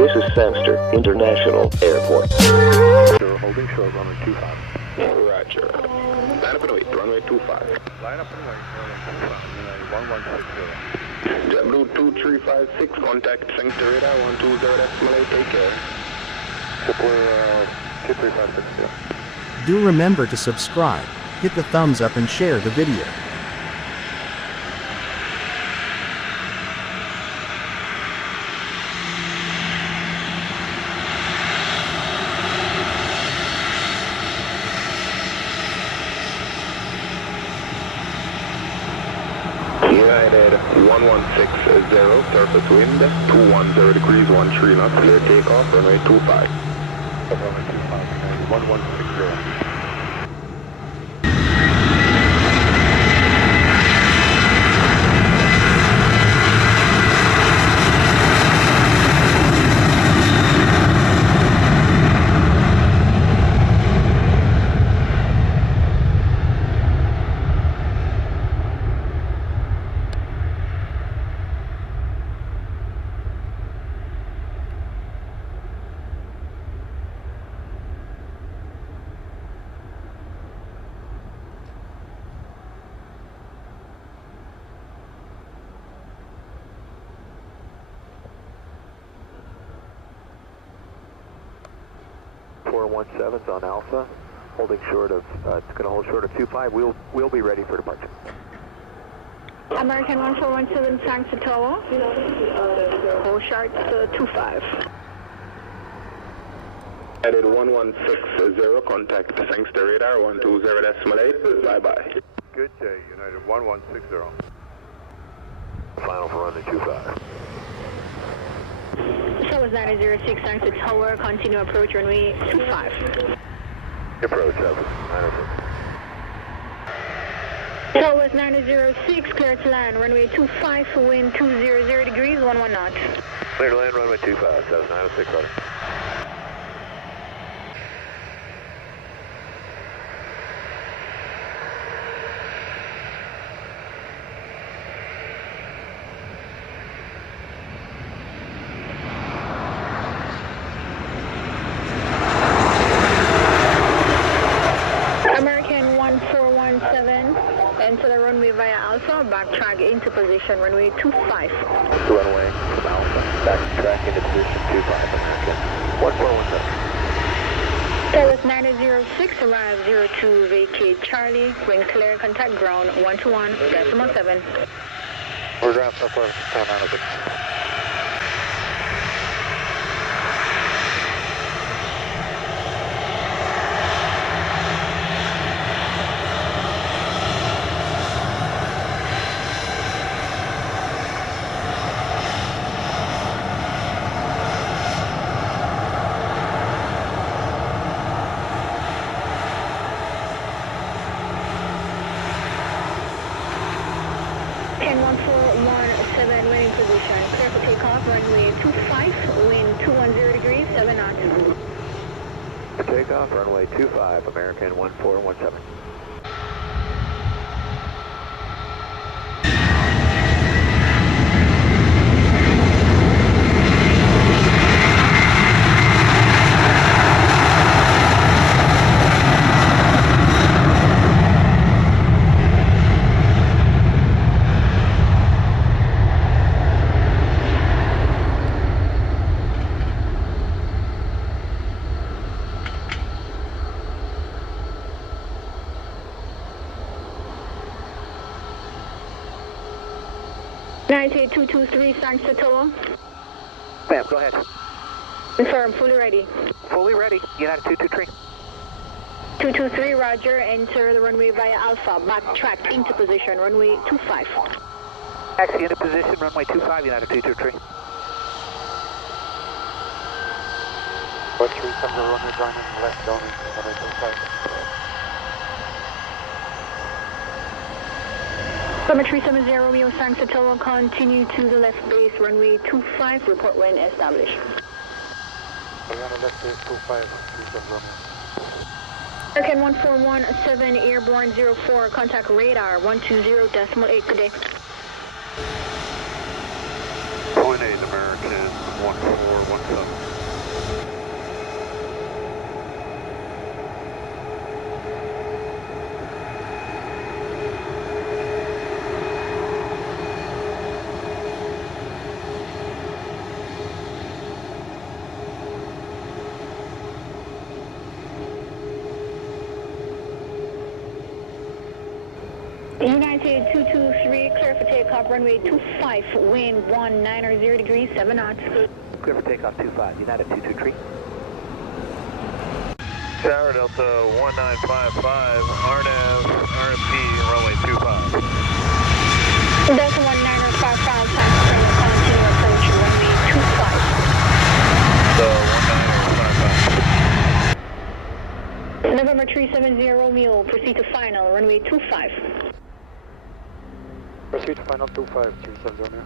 This is Sangster International Airport. Holding short, runway 25. Roger. Line up and wait, runway 25. Line up and wait, runway 25, 1160. JetBlue 2356, contact Sangster radar 120.8, take care. JetBlue 23560. Do remember to subscribe, hit the thumbs up and share the video. United 1160, surface wind 210 degrees 13 knots, clear takeoff, runway 25. Runway 25, 1160. Seven's on Alpha, holding short of, it's going to hold short of 25. We'll be ready for departure. American 1417, Sangster Tower. Hold short 25. United 1160, contact Sangster radar 120.8, bye-bye. Good day, United 1160. Final for runway 25. Southwest 906, Sangster Tower, continue approach runway 25. Approach, 906. Southwest 906, clear to land, runway 25, wind 200 degrees, 11 knots. Clear to land, runway 25, Southwest 906, roger. Enter the runway via Alpha, backtrack into position, runway 25. Runway from Alpha, backtrack into position 25, American 1417. Southwest 906, arrive 02, vacate Charlie, wind clear, contact ground 121.7. We're ground Southwest 906. Winning position. Clear for takeoff, runway 25, wind 210 degrees, 7 knots. For takeoff, runway 25, American 1417. United 223, Sangster Tower. Ma'am, go ahead. Confirm, fully ready. Fully ready. United 223. 223, roger. Enter the runway via Alpha. Backtrack into position, runway 25. Taxi into position, runway 25, United 223. What 3 comes the runway joining left down runway 25. Summer 370, Romeo, Sangster Tower, continue to the left base, runway 25, report when established. We're on the left base, 25, 370 Romeo. American 1417, airborne 04, contact radar 120.8, good day. 0.8, American 1417. United 223, clear for takeoff, runway 25, wind 190 degrees, 7 knots. Clear for takeoff 25, United 223. Tower Delta 1955, RNAV, RMP, runway 25. Delta 1955, taxi continue approach, runway 25. So 1955. November 370 Romeo, proceed to final, runway 25. Proceed to final 25, 370 Romeo.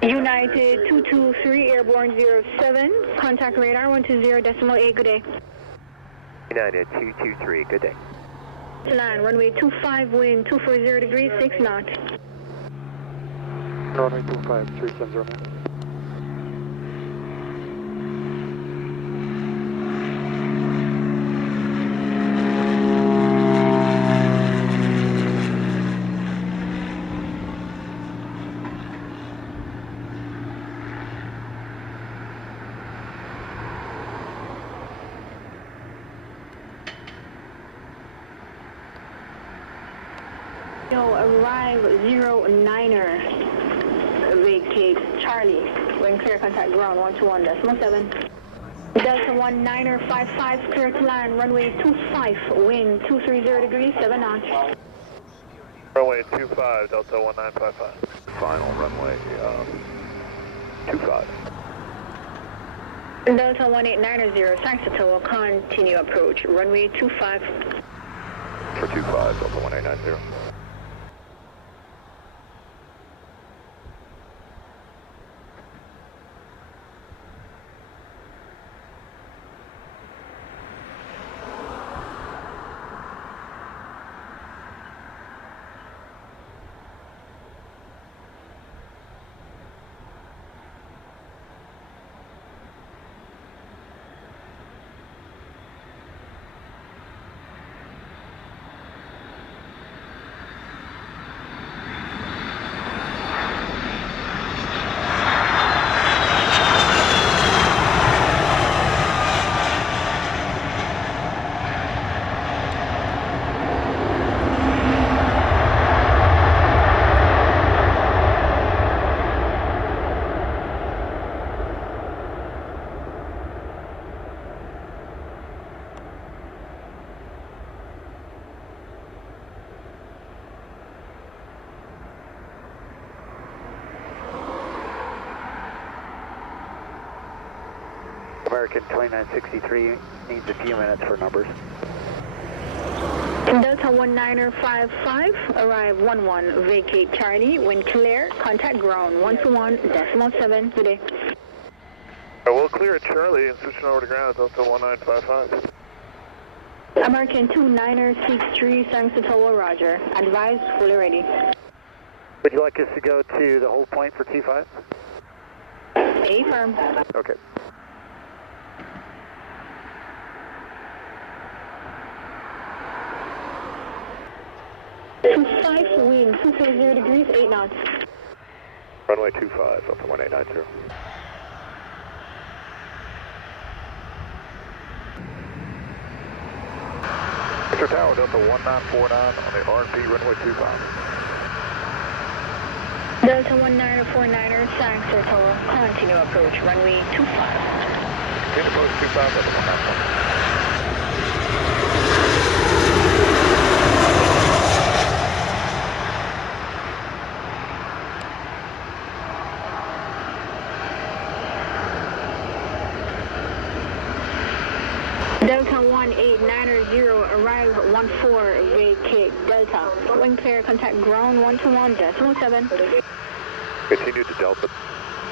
United 223, airborne 07, contact radar 120.8, good day. United 223, good day. Land, runway 25, wind 240 degrees, 6 knots. Runway 25, 370 Romeo. Arrive 09er, vacate Charlie, when clear contact ground 121.7. Delta 1955, clear to land, runway 25, wind 230 degrees, 7 knots. Runway 25, Delta 1955. Final runway 25. Delta 1890, Saxato will continue approach, runway 25. For 25, Delta 1890. American 2963 needs a few minutes for numbers. Delta 1955, arrive 11, vacate Charlie, wind clear, contact ground 121.7, good day. We'll clear at Charlie and switching over to ground, Delta 1955. American 2963, Saxato, roger. Advise, fully ready. Would you like us to go to the hold point for 25? A firm. Okay. Wind 240 degrees, 8 knots. Runway 25, Delta 1890. Mr. Tower, Delta 1949 on the RMP runway 25. Delta 1949er, Saxato, continue approach, runway 25. Continue approach 25, Delta 1949. Delta 1890, arrive 14, vacate Delta. Wind clear, contact ground 121.7. Continue to Delta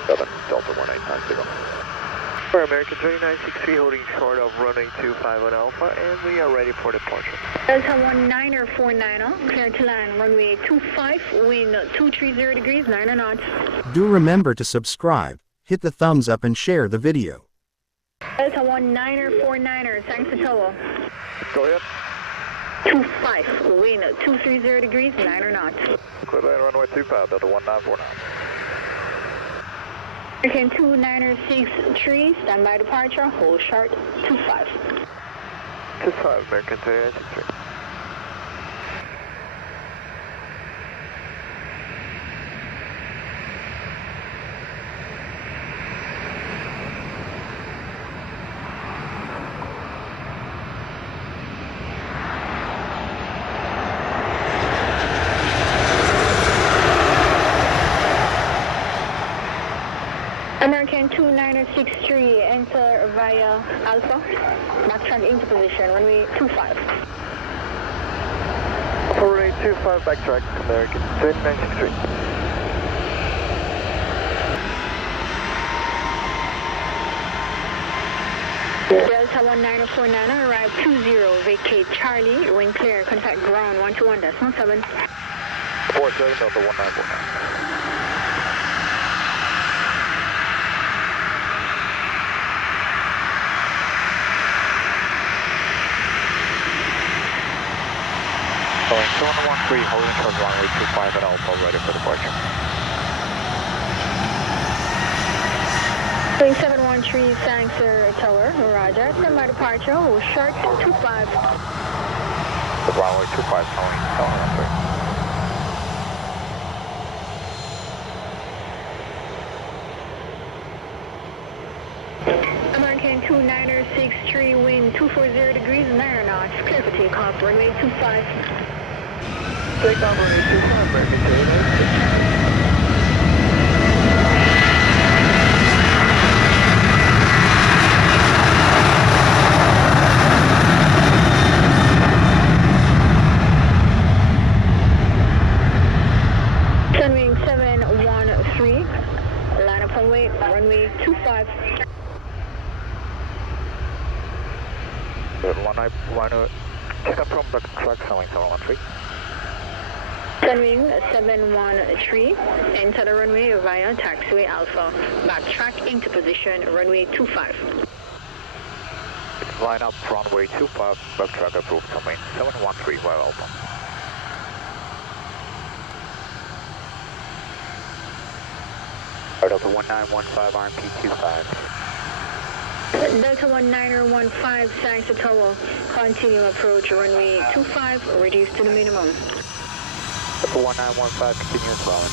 7, Delta 1890. For American 2963 holding short of runway 25 on Alpha, and we are ready for departure. Delta 1949, clear to land, runway 25, wind 230 degrees, 9 knots. Do remember to subscribe, hit the thumbs up and share the video. Delta 1949, thanks to Tower. Go ahead. 25, wind 230 degrees, 9 knots. Clear line runway 25, Delta 1949. American 2963, standby departure, hold short 25. 25, American 2963. American 2963, enter via Alpha, backtrack into position, runway 25. Runway 25, backtrack, American 2963. Delta 1949, arrive 20, vacate Charlie, wind clear, contact ground 121.7. 47, Delta 1949. Going 2113, holding short runway 25 at Alpha, ready for departure. Going 713, thanks sir, Tower, roger, standby departure, hold short 25. Runway 25, calling 713. American 2963, wind 240 degrees, 9 knots, clear for takeoff, runway 25. Takeoff, runway 25, American 2963. Sunwing 713, line up on way, runway 25. Good, one, check up from the track, Sunwing 713. Sunwing 713, enter the runway via taxiway Alpha, backtrack into position, runway 25. Line up runway 25, backtrack approved, Sunwing 713 via Alpha. Delta 1915, RMP 25. Delta 1915, thanks to Tower, continue approach, runway 25, reduce to the minimum. Delta 1915, continuous ground.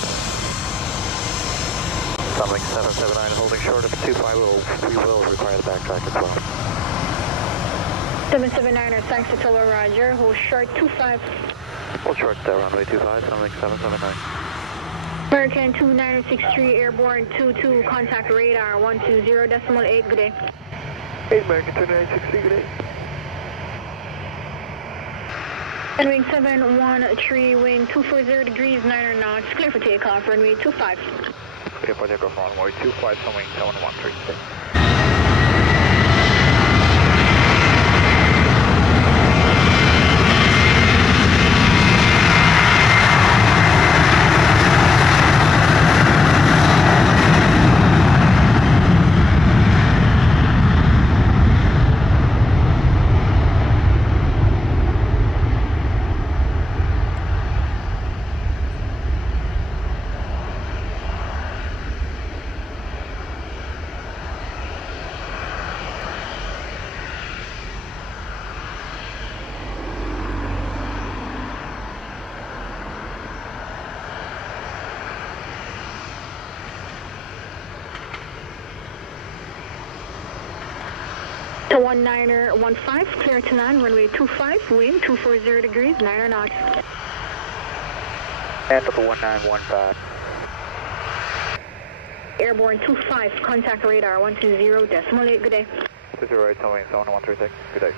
Sunwing 779, holding short of 25, we will require the backtrack as well. 779, thanks to Tower, roger, hold short 25. Hold short there, runway 25, Sunwing 779. American 2963, airborne 22, contact radar 120.8, good day. Hey, American 2963, good day. Sunwing 713, wind 240 degrees, 9 knots, clear for takeoff, runway 25. Clear for takeoff, runway 25, Sunwing 713. To 1915, clear to land, runway 25, wind 240 degrees, 9 knots. And Delta 1915. Airborne 25, contact radar 120.8, good day. 20, Sunwing 713, good day.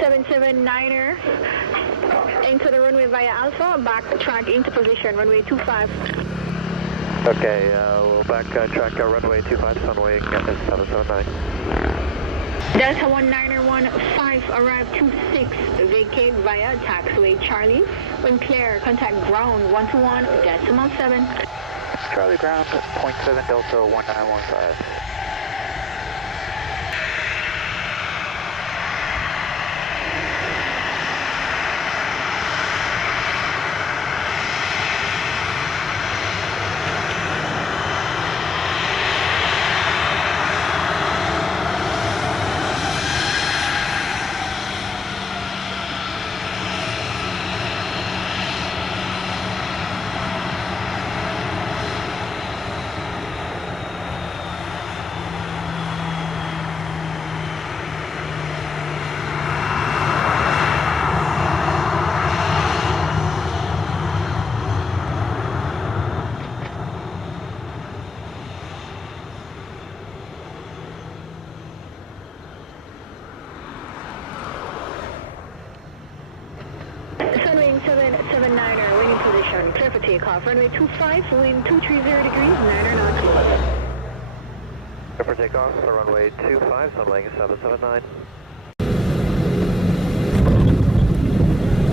779er into the runway via Alpha, backtrack into position, runway 25. Okay, we'll backtrack our runway 25, sunwing 779. Delta 1915, arrive 26, vacate via taxiway Charlie. When clear, contact ground 121.7. Charlie ground, 0.7 Delta 1915. Sunwing 779er, waiting position, clear for takeoff. Runway 25, wind 230 degrees, 9 knots. Clear for takeoff, runway 25, sunwing 779.